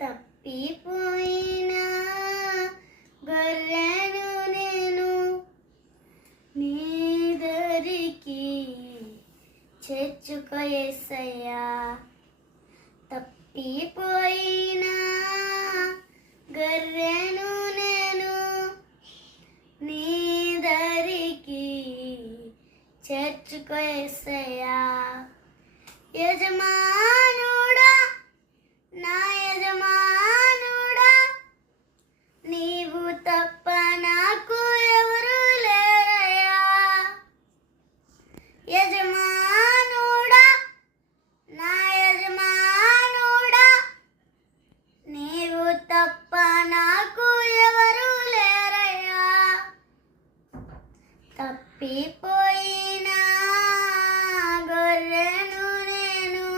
తప్పిపోయిన గొర్రెను నేను నీ దరికి చేర్చుకో యేసయ్యా. తప్పిపోయిన గొర్రెను నేను నీ దరికి చేర్చుకో యేసయ్యా. యజమానుడా, నా యజమానుడా, నీవు తప్ప నాకు ఎవరు లేరయ్యా. యజమానుడా, నా యజమానుడా, నీవు తప్ప నాకు ఎవరు లేరయ్యా. తప్పిపోయిన గొర్రెను నేను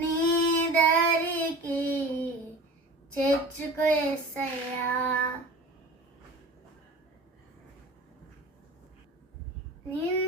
నీ దరికి చేర్చుకో యేసయ్యా. నిన్ను